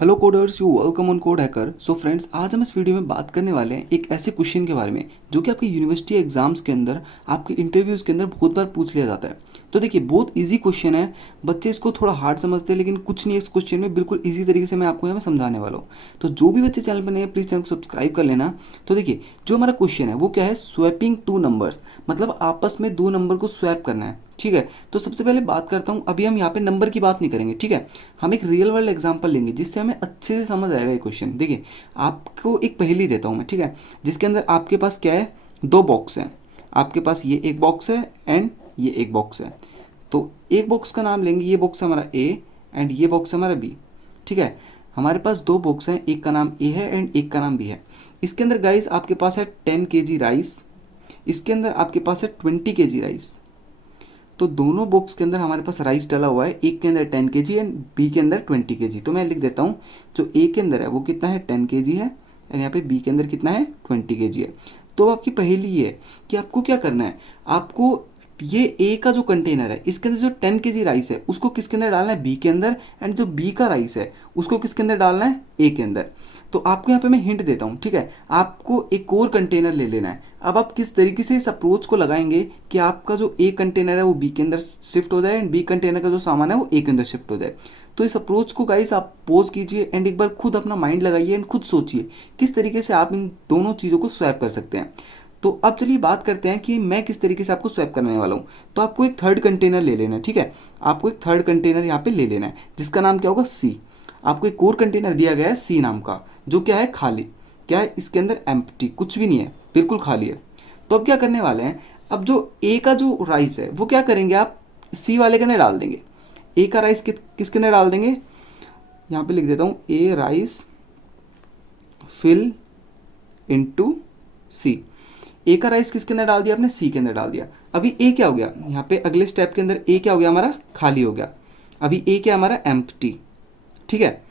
Hello coders, you welcome on code hacker. So friends, आज हम इस वीडियो में बात करने वाले हैं एक ऐसे क्वेश्चन के बारे में जो कि आपके यूनिवर्सिटी एग्जाम्स के अंदर, आपके इंटरव्यूज़ के अंदर बहुत बार पूछ लिया जाता है। तो देखिए, बहुत इजी क्वेश्चन है। बच्चे इसको थोड़ा हार्ड समझते हैं, लेकिन कुछ नहीं है इस क्वेश्चन में, बिल्कुल इजी तरीके से मैं आपको यहाँ पे समझाने वाला हूँ। तो जो भी बच्चे चैनल पर नए हैं, प्लीज़ चैनल को सब्सक्राइब कर लेना। तो देखिए, जो हमारा क्वेश्चन है वो क्या है, स्वैपिंग टू नंबर्स, मतलब आपस में दो नंबर को स्वैप करना है। ठीक है, तो सबसे पहले बात करता हूँ, अभी हम यहाँ पे नंबर की बात नहीं करेंगे। ठीक है, हम एक रियल वर्ल्ड एग्जांपल लेंगे जिससे हमें अच्छे से समझ आएगा ये क्वेश्चन। देखिए, आपको एक पहेली देता हूँ मैं, ठीक है, जिसके अंदर आपके पास क्या है, दो बॉक्स हैं। आपके पास ये एक बॉक्स है एंड ये एक बॉक्स है। तो एक बॉक्स का नाम लेंगे, ये बॉक्स हमारा ए एंड ये बॉक्स हमारा बी। ठीक है, हमारे पास दो बॉक्स हैं, एक का नाम ए है एंड एक का नाम बी है। इसके अंदर गाइस आपके पास है 10 kg राइस, इसके अंदर आपके पास है 20 kg राइस। तो दोनों बॉक्स के अंदर हमारे पास राइस डाला हुआ है, एक के अंदर 10 kg एंड बी के अंदर 20 kg। तो मैं लिख देता हूँ, जो ए के अंदर है वो कितना है, 10 kg है, एंड यहाँ पे बी के अंदर कितना है, 20 kg है। तो अब आपकी पहेली ये है कि आपको क्या करना है, आपको ये ए का जो कंटेनर है इसके अंदर जो 10 kg राइस है उसको किसके अंदर डालना है, बी के अंदर, एंड जो बी का राइस है उसको किसके अंदर डालना है, ए के अंदर। तो आपको यहाँ पे मैं हिंट देता हूँ, ठीक है, आपको एक और कंटेनर ले लेना है। अब आप किस तरीके से इस अप्रोच को लगाएंगे कि आपका जो ए कंटेनर है वो बी के अंदर शिफ्ट हो जाए एंड बी कंटेनर का जो सामान है वो ए के अंदर शिफ्ट हो जाए। तो इस अप्रोच को गाइस आप पोज कीजिए एंड एक बार खुद अपना माइंड लगाइए एंड खुद सोचिए किस तरीके से आप इन दोनों चीज़ों को स्वैप कर सकते हैं। तो अब चलिए बात करते हैं कि मैं किस तरीके से आपको स्वैप करने वाला हूँ। तो आपको एक थर्ड कंटेनर ले लेना है, ठीक है, आपको एक थर्ड कंटेनर यहाँ पे ले लेना है जिसका नाम क्या होगा, सी। आपको एक और कंटेनर दिया गया है सी नाम का, जो क्या है, खाली। क्या है इसके अंदर, एम्प्टी, कुछ भी नहीं है, बिल्कुल खाली है। तो अब क्या करने वाले हैं, अब जो ए का जो राइस है वो क्या करेंगे, आप सी वाले के अंदर डाल देंगे। ए का राइस किसके अंदर डाल देंगे, यहाँ पे लिख देता हूँ, ए राइस फिल इनटू सी। ए का राइस किसके अंदर डाल दिया आपने, सी के अंदर डाल दिया। अभी ए क्या हो गया, यहाँ पे अगले स्टेप के अंदर ए क्या हो गया हमारा, खाली हो गया। अभी ए क्या हमारा, एम्प्टी। ठीक है,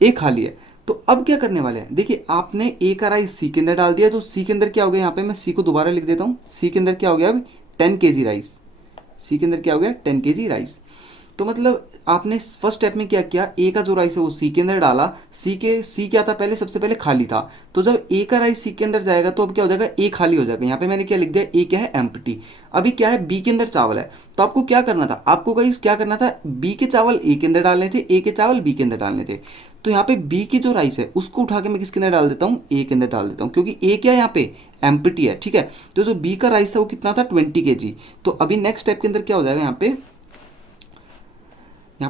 ए खाली है। तो अब क्या करने वाले हैं, देखिए आपने ए का राइस सी के अंदर डाल दिया, तो सी के अंदर क्या हो गया, यहाँ पे मैं सी को दोबारा लिख देता हूँ, सी के अंदर क्या हो गया, अब 10 kg राइस। सी के अंदर क्या हो गया, 10 kg राइस। तो मतलब आपने फर्स्ट स्टेप में क्या किया, ए का जो राइस है वो सी के अंदर डाला। सी क्या था पहले, सबसे पहले खाली था। तो जब ए का राइस सी के अंदर जाएगा तो अब क्या हो जाएगा, ए खाली हो जाएगा। यहाँ पे मैंने क्या लिख दिया, ए क्या है, एम्प्टी। अभी क्या है, बी के अंदर चावल है। तो आपको क्या करना था, आपको गाइस क्या करना था, बी के चावल ए के अंदर डालने थे, ए के चावल बी के अंदर डालने थे। तो यहाँ पे बी की जो राइस है उसको उठा के मैं किसके अंदर डाल देता हूँ, ए के अंदर डाल देता हूँ, क्योंकि ए क्या है यहाँ पे, एम्प्टी है। ठीक है, तो जो बी का राइस था वो कितना था, 20 kg। तो अभी नेक्स्ट स्टेप के अंदर क्या हो जाएगा, यहाँ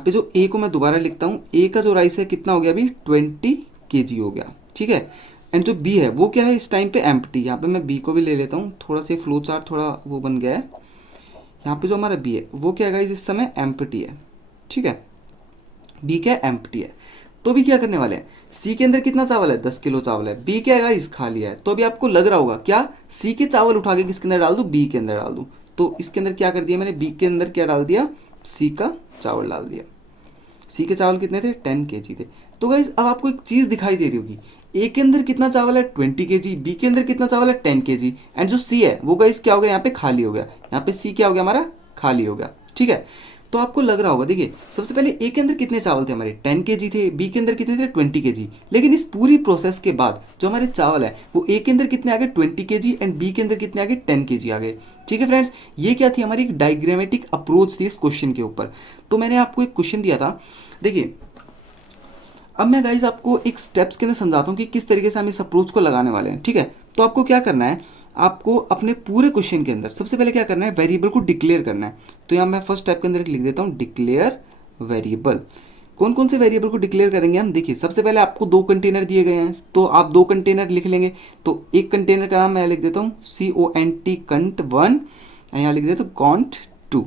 पे जो ए को मैं दोबारा लिखता हूँ, ए का जो राइस है कितना हो गया, अभी 20 kg हो गया। ठीक है, एंड जो बी है वो क्या है इस टाइम पे, एम्प्टी। यहाँ पे मैं बी को भी ले लेता हूँ, थोड़ा सा फ्लो चार्ट थोड़ा वो बन गया है। यहाँ पे जो हमारा बी है वो क्या है गाइस, इस समय एम्प्टी है। ठीक है, बी क्या है, एम्प्टी है। तो अभी क्या करने वाले हैं, सी के अंदर कितना चावल है, 10 किलो चावल है। बी क्या है गाइस, खाली है। तो अभी आपको लग रहा होगा क्या, सी के चावल उठा के किसके अंदर डाल दूँ, बी के अंदर डाल दूँ। तो इसके अंदर क्या कर दिया मैंने, बी के अंदर क्या डाल दिया, सी का चावल डाल दिया। सी के चावल कितने थे, 10 kg थे। तो गाइज अब आपको एक चीज़ दिखाई दे रही होगी, ए के अंदर कितना चावल है, 20 kg, बी के अंदर कितना चावल है, 10 kg, एंड जो सी है वो गाइज क्या हो गया, यहाँ पे खाली हो गया। यहाँ पे सी क्या हो गया हमारा, खाली हो गया। ठीक है, तो आपको लग रहा होगा, देखिए सबसे पहले ए के अंदर कितने चावल थे हमारे, 10 kg थे, बी के अंदर कितने थे, 20 kg। लेकिन इस पूरी प्रोसेस के बाद जो हमारे चावल है वो ए के अंदर कितने आ गए, 20 kg, एंड बी के अंदर कितने आ गए, 10 kg आ गए। ठीक है फ्रेंड्स, ये क्या थी, हमारी एक डायग्रामेटिक अप्रोच थी इस क्वेश्चन के ऊपर। तो मैंने आपको एक क्वेश्चन दिया था, देखिए अब मैं गाइज आपको एक स्टेप्स के अंदर समझाता हूँ कि किस तरीके से हम इस अप्रोच को लगाने वाले हैं। ठीक है, तो आपको क्या करना है, आपको अपने पूरे क्वेश्चन के अंदर सबसे पहले क्या करना है, वेरिएबल को डिक्लेयर करना है। तो यहाँ मैं फर्स्ट स्टेप के अंदर लिख देता हूँ, डिक्लेयर वेरिएबल। कौन कौन से वेरिएबल को डिक्लेयर करेंगे हम, देखिए सबसे पहले आपको दो कंटेनर दिए गए हैं, तो आप दो कंटेनर लिख लेंगे। तो एक कंटेनर का नाम मैं लिख देता हूँ CONT कंट 1, यहाँ लिख देता हूँ कॉन्ट 2।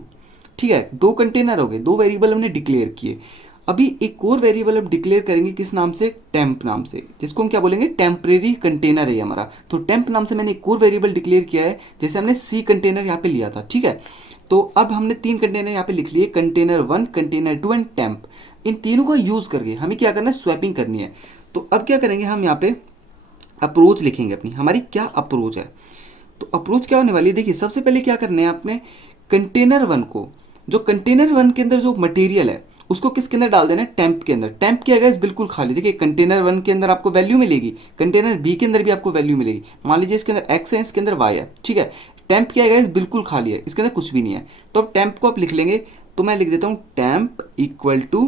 ठीक है, दो कंटेनर हो गए, दो वेरिएबल हमने डिक्लेयर किए। अभी एक और वेरिएबल हम डिक्लेयर करेंगे, किस नाम से, टेम्प नाम से, जिसको हम क्या बोलेंगे, टेम्परेरी कंटेनर है हमारा। तो टेम्प नाम से मैंने एक और वेरिएबल डिक्लेयर किया है, जैसे हमने सी कंटेनर यहाँ पे लिया था। ठीक है, तो अब हमने तीन कंटेनर यहाँ पे लिख लिए, कंटेनर 1, कंटेनर 2 एंड टेम्प। इन तीनों का यूज करके हमें क्या करना है, स्वैपिंग करनी है। तो अब क्या करेंगे, हम यहाँ पे अप्रोच लिखेंगे अपनी, हमारी क्या अप्रोच है। तो अप्रोच क्या होने वाली है, देखिए सबसे पहले क्या करना है, आपने कंटेनर 1 को, जो कंटेनर 1 के अंदर जो मटेरियल है उसको किसके अंदर डाल देना है, टेम्प के अंदर। टेम्प क्या है गाइस, बिल्कुल खाली। देखिए कंटेनर वन के अंदर आपको वैल्यू मिलेगी, कंटेनर बी के अंदर भी आपको वैल्यू मिलेगी। मान लीजिए इसके अंदर एक्स है, इसके अंदर वाई है, ठीक है। टेम्प क्या है गाइस, बिल्कुल खाली है, इसके अंदर कुछ भी नहीं है। तो अब टेम्प को आप लिख लेंगे, तो मैं लिख देता हूँ temp equal to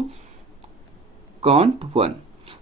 const one.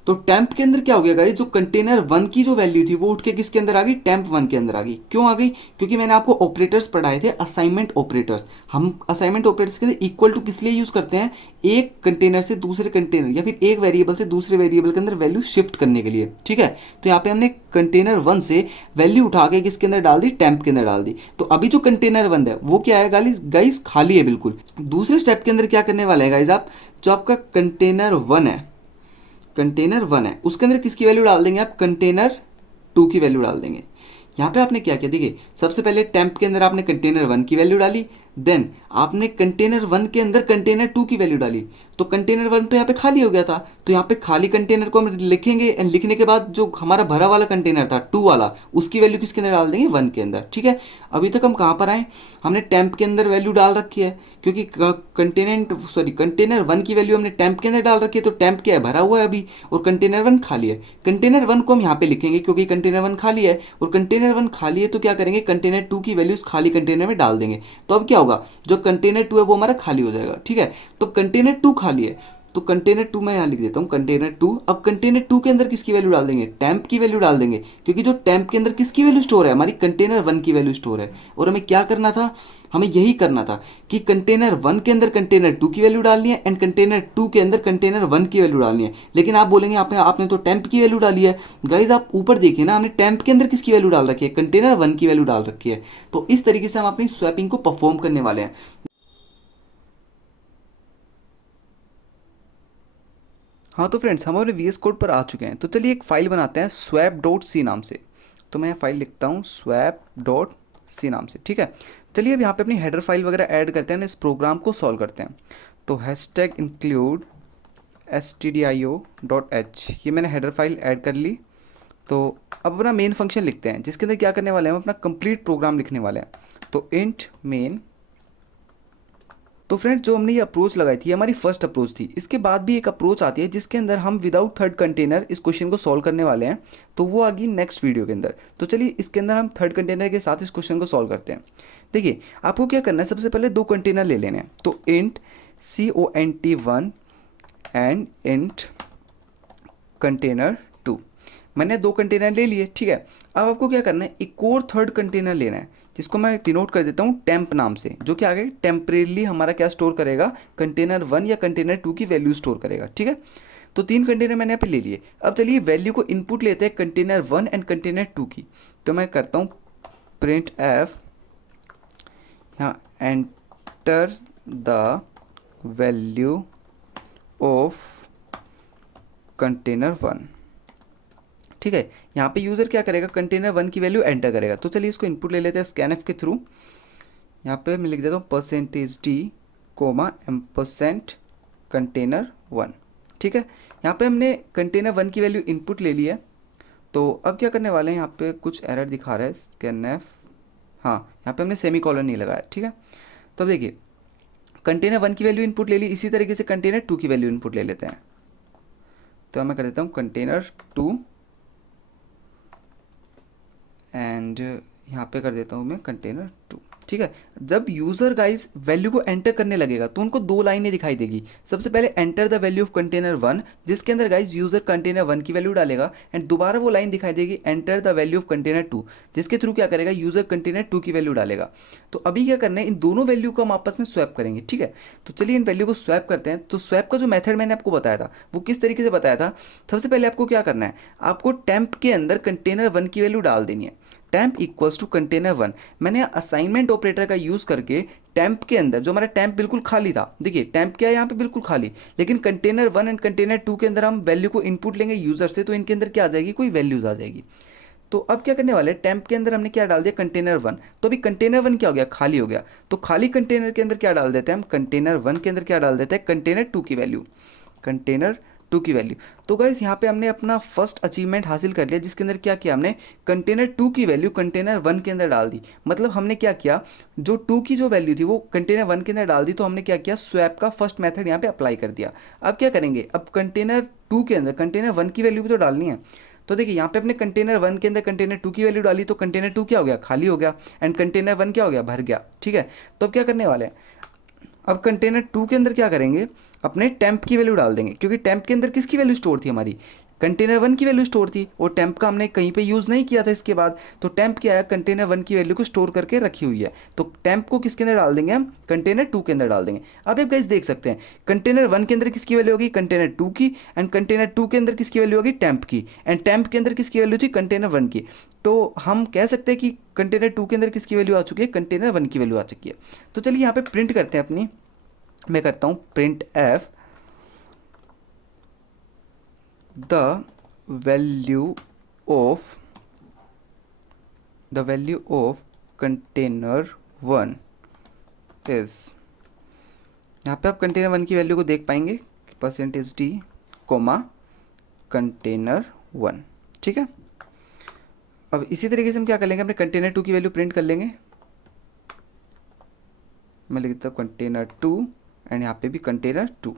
तो टेम्प के अंदर क्या हो गया गाइस, जो कंटेनर वन की जो वैल्यू थी वो उठ के किसके अंदर आ गई, टेम्प वन के अंदर आ गई। क्यों आ गई, क्योंकि मैंने आपको ऑपरेटर्स पढ़ाए थे, असाइनमेंट ऑपरेटर्स। हम असाइनमेंट ऑपरेटर्स के अंदर इक्वल टू किस लिए यूज करते हैं, एक कंटेनर से दूसरे कंटेनर या फिर एक वेरिएबल से दूसरे वेरिएबल के अंदर वैल्यू शिफ्ट करने के लिए, ठीक है। तो यहाँ पे हमने कंटेनर वन से वैल्यू उठा के किसके अंदर डाल दी, टेम्प के अंदर डाल दी। तो अभी जो कंटेनर वन है वो क्या है गाइस, खाली है बिल्कुल। दूसरे स्टेप के अंदर क्या करने वाले हैं गाइस आप, जो आपका कंटेनर वन है, कंटेनर वन है उसके अंदर किसकी वैल्यू डाल देंगे आप, कंटेनर टू की वैल्यू डाल देंगे। यहाँ पे आपने क्या किया, देखिए सबसे पहले टेम्प के अंदर आपने कंटेनर वन की वैल्यू डाली, देन आपने कंटेनर वन के अंदर कंटेनर टू की वैल्यू डाली। तो कंटेनर वन तो यहाँ पे खाली हो गया था, तो यहाँ पे खाली कंटेनर को हम लिखेंगे, एंड लिखने के बाद जो हमारा भरा वाला कंटेनर था टू वाला, उसकी वैल्यू किसके अंदर डाल देंगे, वन के अंदर, ठीक है। अभी तक हम कहाँ पर आए, हमने टेम्प के अंदर वैल्यू डाल रखी है, क्योंकि कंटेनर वन की वैल्यू हमने टेम्प के अंदर डाल रखी है, तो टेम्प क्या है, भरा हुआ है अभी, और कंटेनर वन खाली है। कंटेनर वन को हम यहाँ पे लिखेंगे क्योंकि कंटेनर वन खाली है, और कंटेनर वन खाली है तो क्या करेंगे, कंटेनर टू की वैल्यू इस खाली कंटेनर में डाल देंगे। तो अब क्या होगा, जो कंटेनर टू है वो हमारा खाली हो जाएगा, ठीक है। तो कंटेनर टू खाली है, तो कंटेनर टू मैं यहाँ लिख देता हूँ कंटेनर टू। अब कंटेनर टू के अंदर किसकी वैल्यू डाल देंगे, टेम्प की वैल्यू डाल देंगे, क्योंकि जो टेम्प के अंदर किसकी वैल्यू स्टोर है, हमारी कंटेनर वन की वैल्यू स्टोर है। और हमें क्या करना था, हमें यही करना था कि कंटेनर वन के अंदर कंटेनर टू की वैल्यू डालनी है, एंड कंटेनर टू के अंदर कंटेनर वन की वैल्यू डालनी है। लेकिन आप बोलेंगे आपने तो टेम्प की वैल्यू डाली है। गाइज आप ऊपर देखिए ना, हमने टेम्प के अंदर किसकी वैल्यू डाल रखी है, कंटेनर वन की वैल्यू डाल रखी है। तो इस तरीके से हम अपनी स्वैपिंग को परफॉर्म करने वाले हैं। हाँ तो फ्रेंड्स, हम अपने वी एस कोड पर आ चुके हैं, तो चलिए एक फ़ाइल बनाते हैं स्वैप डॉट सी नाम से। तो मैं फाइल लिखता हूँ स्वैप डॉट सी नाम से, ठीक है। चलिए अब यहाँ पे अपनी हेडर फाइल वगैरह ऐड करते हैं, इस प्रोग्राम को सॉल्व करते हैं। तो हैशटैग इंक्लूड stdio.h, ये मैंने हेडर फाइल ऐड कर ली। तो अब अपना मेन फंक्शन लिखते हैं, जिसके अंदर क्या करने वाले हैं, हम अपना कंप्लीट प्रोग्राम लिखने वाले हैं। तो इंट मेन। तो फ्रेंड्स, जो हमने ये अप्रोच लगाई थी, हमारी फर्स्ट अप्रोच थी। इसके बाद भी एक अप्रोच आती है जिसके अंदर हम विदाउट थर्ड कंटेनर इस क्वेश्चन को सॉल्व करने वाले हैं, तो वो आ गई नेक्स्ट वीडियो के अंदर। तो चलिए इसके अंदर हम थर्ड कंटेनर के साथ इस क्वेश्चन को सॉल्व करते हैं। देखिए आपको क्या करना है, सबसे पहले दो कंटेनर ले लेने हैं। तो int CONT1 and int container 2, मैंने दो कंटेनर ले लिए, ठीक है। अब आपको क्या करना है, एक और थर्ड कंटेनर लेना है, जिसको मैं डिनोट कर देता हूँ टेम्प नाम से, जो कि आगे टेम्परेली हमारा क्या स्टोर करेगा, कंटेनर वन या कंटेनर टू की वैल्यू स्टोर करेगा, ठीक है। तो तीन कंटेनर मैंने यहाँ पे ले लिए। अब चलिए वैल्यू को इनपुट लेते हैं container one and container two की। तो मैं करता हूँ प्रिंट एफ, यहाँ enter the value of container one, ठीक है। यहाँ पे यूज़र क्या करेगा, कंटेनर वन की वैल्यू एंटर करेगा। तो चलिए इसको इनपुट ले लेते हैं स्कैनएफ के थ्रू। यहाँ पे मैं लिख देता हूँ %d, एम्परसेंट कंटेनर वन, ठीक है। यहाँ पे हमने कंटेनर वन की वैल्यू इनपुट ले ली है। तो अब क्या करने वाले हैं, यहाँ पे कुछ एरर दिखा रहा है स्कैनएफ, हाँ यहाँ पे हमने सेमी कॉलन नहीं लगाया, ठीक है। तो अब देखिए कंटेनर वन की वैल्यू इनपुट ले ली, इसी तरीके से कंटेनर टू की वैल्यू इनपुट ले लेते हैं। तो मैं कर देता हूँ कंटेनर टू एंड यहाँ पे कर देता हूँ मैं कंटेनर टू, ठीक है। जब यूज़र गाइज वैल्यू को एंटर करने लगेगा तो उनको दो लाइनें दिखाई देगी। सबसे पहले enter the value of container one, जिसके अंदर गाइज यूज़र कंटेनर वन की वैल्यू डालेगा, एंड दोबारा वो लाइन दिखाई देगी enter the value of container two, जिसके थ्रू क्या करेगा, यूज़र कंटेनर टू की वैल्यू डालेगा। तो अभी क्या करना है, इन दोनों वैल्यू को हम आपस में स्वैप करेंगे, ठीक है। तो चलिए इन वैल्यू को स्वैप करते हैं। तो स्वैप का जो मेथड मैंने आपको बताया था वो किस तरीके से बताया था, सबसे पहले आपको क्या करना है, आपको टेम्प के अंदर कंटेनर वन की वैल्यू डाल देनी है। Temp equals to container one, मैंने असाइनमेंट ऑपरेटर का यूज़ करके टेम्प के अंदर, जो हमारा टेम्प बिल्कुल खाली था, देखिए टेम्प क्या है यहाँ पे बिल्कुल खाली, लेकिन container one and container two के अंदर हम वैल्यू को इनपुट लेंगे यूज़र से, तो इनके अंदर क्या आ जाएगी, कोई वैल्यूज आ जाएगी। तो अब क्या करने वाले, टेम्प के अंदर हमने क्या डाल दिया, कंटेनर वन। तो अभी कंटेनर वन क्या हो गया, खाली हो गया। तो खाली कंटेनर के अंदर क्या डाल देते हैं हम, कंटेनर वन के अंदर क्या डाल देते हैं, कंटेनर टू की वैल्यू, कंटेनर टू की वैल्यू। तो गाइज यहाँ पे हमने अपना फर्स्ट अचीवमेंट हासिल कर लिया, जिसके अंदर क्या किया हमने, कंटेनर टू की वैल्यू कंटेनर वन के अंदर डाल दी। मतलब हमने क्या किया, जो टू की जो वैल्यू थी वो कंटेनर वन के अंदर डाल दी, तो हमने क्या किया, स्वैप का फर्स्ट मेथड यहाँ पे अप्लाई कर दिया। अब क्या करेंगे, अब कंटेनर टू के अंदर कंटेनर वन की वैल्यू भी तो डालनी है। तो देखिए यहाँ पे अपने कंटेनर वन के अंदर कंटेनर टू की वैल्यू डाली, तो कंटेनर टू क्या हो गया, खाली हो गया, एंड कंटेनर वन क्या हो गया, भर गया। ठीक है, तो अब क्या करने वाले हैं, अब कंटेनर टू के अंदर क्या करेंगे, अपने टेम्प की वैल्यू डाल देंगे, क्योंकि टेम्प के अंदर किसकी वैल्यू स्टोर थी, हमारी कंटेनर वन की वैल्यू स्टोर थी, और टेम्प का हमने कहीं पे यूज़ नहीं किया था इसके बाद। तो टेम्प क्या है, कंटेनर वन की वैल्यू को स्टोर करके रखी हुई है, तो टेम्प को किसके अंदर डाल देंगे हम, कंटेनर टू के अंदर डाल देंगे। अब आप गाइस देख सकते हैं, कंटेनर वन के अंदर किसकी वैल्यू होगी, कंटेनर टू की, एंड कंटेनर टू के अंदर किसकी वैल्यू होगी, टेम्प की, एंड टेम्प के अंदर किसकी वैल्यू थी, कंटेनर वन की। तो हम कह सकते हैं कि कंटेनर टू के अंदर किसकी वैल्यू आ चुकी है, कंटेनर वन की वैल्यू आ चुकी है। तो चलिए यहाँ पे प्रिंट करते हैं अपनी, मैं करता हूँ print F the value of container one is, यहाँ पे आप कंटेनर वन की वैल्यू को देख पाएंगे, percentage D coma container one. ठीक है, अब इसी तरीके से हम क्या कर लेंगे, अपने कंटेनर टू की वैल्यू प्रिंट कर लेंगे। मैं लिखता हूँ कंटेनर टू, एंड यहाँ पे भी कंटेनर टू।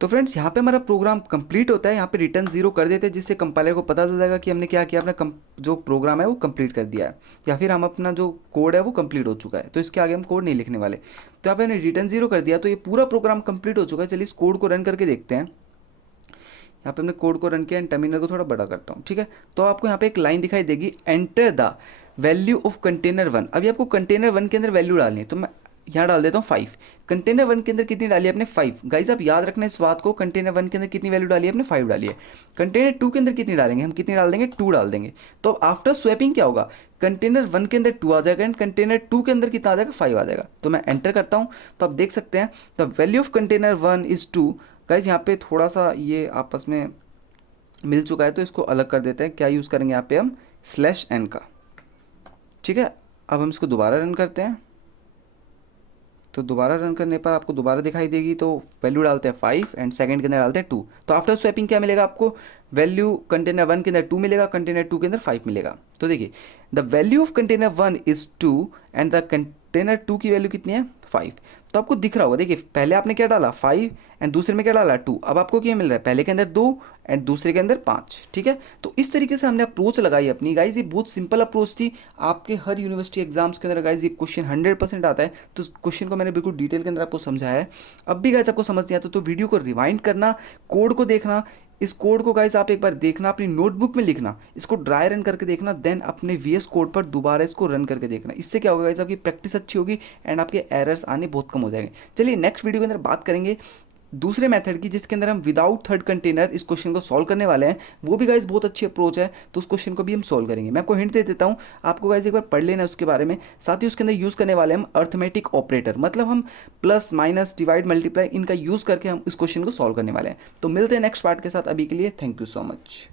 तो फ्रेंड्स यहाँ पे हमारा प्रोग्राम कंप्लीट होता है, यहाँ पे रिटर्न जीरो कर देते हैं, जिससे कंपाइलर को पता चल जाएगा कि हमने क्या किया, अपना जो प्रोग्राम है वो कंप्लीट कर दिया है, या फिर हम अपना जो कोड है वो कंप्लीट हो चुका है। तो इसके आगे हम कोड नहीं लिखने वाले। तो यहाँ पे हमने रिटर्न जीरो कर दिया, तो ये पूरा प्रोग्राम कंप्लीट हो चुका है। चलिए इस कोड को रन करके देखते हैं। यहाँ पे हमने कोड को रन किया, एंड टर्मिनल को थोड़ा बड़ा करता हूँ। ठीक है, तो आपको यहाँ पे एक लाइन दिखाई देगी, enter the value of container one. अभी आपको कंटेनर वन के अंदर वैल्यू डालनी है, तो मैं यहाँ डाल देता हूँ 5। कंटेनर वन के अंदर कितनी डाली है आपने, 5। गाइज आप याद रखना इस बात को, कंटेनर वन के अंदर कितनी वैल्यू डाली है आपने, 5 डाली है। कंटेनर टू के अंदर कितनी डालेंगे हम, कितनी डाल देंगे, 2 डाल देंगे। तो आफ्टर स्वैपिंग क्या होगा, कंटेनर वन के अंदर 2 आ जाएगा, एंड कंटेनर टू के अंदर कितना आ जाएगा, 5 आ जाएगा। तो मैं एंटर करता हूँ, तो आप देख सकते हैं the value of container one is 2। Guys यहाँ पे थोड़ा सा ये आपस में मिल चुका है, तो इसको अलग कर देते हैं। क्या यूज़ करेंगे यहाँ पे हम, /n का। ठीक है, अब हम इसको दोबारा रन करते हैं, तो दोबारा रन करने पर आपको दोबारा दिखाई देगी। तो वैल्यू डालते हैं 5, एंड सेकंड के अंदर डालते हैं 2। तो आफ्टर स्वैपिंग क्या मिलेगा आपको, वैल्यू कंटेनर वन के अंदर 2 मिलेगा, कंटेनर टू के अंदर 5 मिलेगा। तो देखिए the value of container one is 2, and the container two की वैल्यू कितनी है, 5। तो आपको दिख रहा होगा, देखिए पहले आपने क्या डाला 5, एंड दूसरे में क्या डाला 2। अब आपको क्या मिल रहा है, पहले के अंदर 2 एंड दूसरे के अंदर 5। ठीक है, तो इस तरीके से हमने अप्रोच लगाई अपनी। गाइज ये बहुत सिंपल अप्रोच थी। आपके हर यूनिवर्सिटी एग्जाम्स के अंदर गाइज ये क्वेश्चन 100% आता है, तो इस क्वेश्चन को मैंने बिल्कुल डिटेल के अंदर आपको समझाया है। अब भी गाइज आपको समझ नहीं आता तो वीडियो को रिवाइंड करना, कोड को देखना। इस कोड को गाइज आप एक बार देखना, अपनी नोटबुक में लिखना, इसको ड्राई रन करके देखना, देन अपने VS कोड पर दोबारा इसको रन करके देखना। इससे क्या होगा गाइज, आपकी प्रैक्टिस अच्छी होगी, एंड आपके एरर्स आने बहुत कम हो जाएंगे। चलिए नेक्स्ट वीडियो के अंदर बात करेंगे दूसरे मेथड की, जिसके अंदर हम विदाउट थर्ड कंटेनर इस क्वेश्चन को सॉल्व करने वाले हैं। वो भी गाइज बहुत अच्छी अप्रोच है, तो उस क्वेश्चन को भी हम सॉल्व करेंगे। मैं आपको हिंट दे देता हूँ, आपको गाइज एक बार पढ़ लेना उसके बारे में। साथ ही उसके अंदर यूज़ करने वाले हम अर्थमेटिक ऑपरेटर, मतलब हम प्लस माइनस डिवाइड मल्टीप्लाई इनका यूज़ करके हम इस क्वेश्चन को सॉल्व करने वाले हैं। तो मिलते हैं नेक्स्ट पार्ट के साथ। अभी के लिए थैंक यू सो मच।